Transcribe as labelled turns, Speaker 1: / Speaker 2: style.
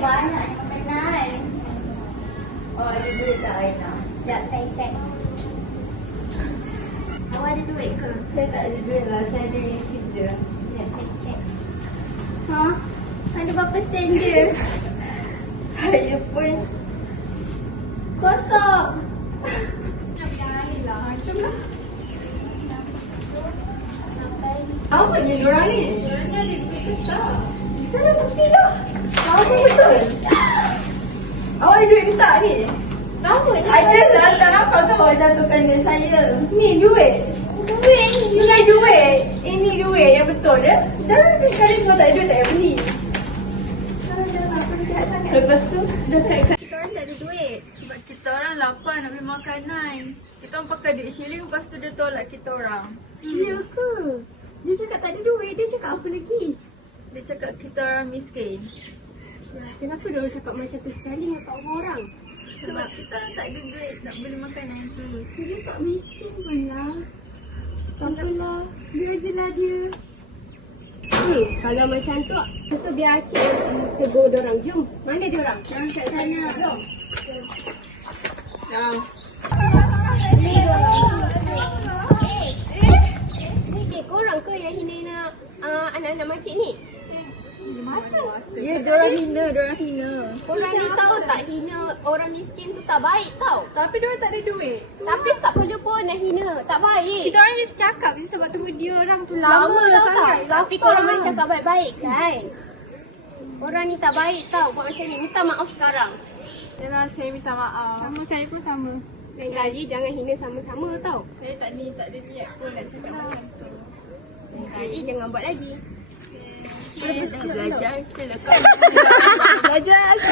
Speaker 1: banyak makanan.
Speaker 2: Oh, ada duit tak Aina?
Speaker 1: Sekejap saya cek. Awak ada duit ke?
Speaker 2: Saya tak ada duit lah, saya ada receipt je.
Speaker 1: Sekejap saya cek. Ha? Ada berapa sen je?
Speaker 2: Saya pun
Speaker 1: Kosong. Macam lah.
Speaker 2: apa je diorang ni?
Speaker 1: Diorang ni ada duit ke tak?
Speaker 2: Saya bukti lah. Apa betul? Awak ada duit ke tak ni?
Speaker 1: Lama je.
Speaker 2: Ada lah, tak nampak tu awak jatuhkan dengan saya. Ni duit.
Speaker 1: Duit ni.
Speaker 2: Ini duit. Ini duit yang betul je. Jangan kali semua tak ada duit tak payah beli. Lepas tu dekat kita orang tak ada duit. Sebab kita orang lapar nak beli makanan. Kita orang pakai duit shilling, lepas tu dia tolak kita orang.
Speaker 1: Ya ke? Dia cakap tak ada duit. Dia cakap apa lagi?
Speaker 2: Dia cakap kita orang miskin.
Speaker 1: Kenapa dia orang cakap macam tu sekali dengan kat orang?
Speaker 2: Sebab kita orang tak ada duit nak beli makanan tu.
Speaker 1: Dia tak miskin pun lah. Tak apalah. Biar je lah dia. Kalau macam tu biar Acik tegur diorang. Jom. Mana diorang? Diorang kat sana. Jom.
Speaker 2: Jom.
Speaker 1: Ni korang ke yang hina anak-anak makcik ni?
Speaker 2: Ya, diorang hina.
Speaker 1: Korang ni tahu tak hina orang miskin tu tak baik tau.
Speaker 2: Tapi diorang tak ada duit.
Speaker 1: Tapi tak perlu pun nak hina. Tak baik. Kita orang just cakap je sebab tunggu dia orang tu
Speaker 2: Lama
Speaker 1: lama tau
Speaker 2: sangat,
Speaker 1: tak. Tapi
Speaker 2: lapar.
Speaker 1: korang boleh cakap baik-baik kan. Orang ni tak baik tau buat macam ni. Minta maaf sekarang.
Speaker 2: Yalah, saya minta maaf.
Speaker 1: Sama saya pun sama. Lain kali jangan hina sama-sama tau.
Speaker 2: Saya tak ada niat pun nak cakap macam tu.
Speaker 1: Lain kali jangan buat lagi.
Speaker 2: Belajar silakan. Belajar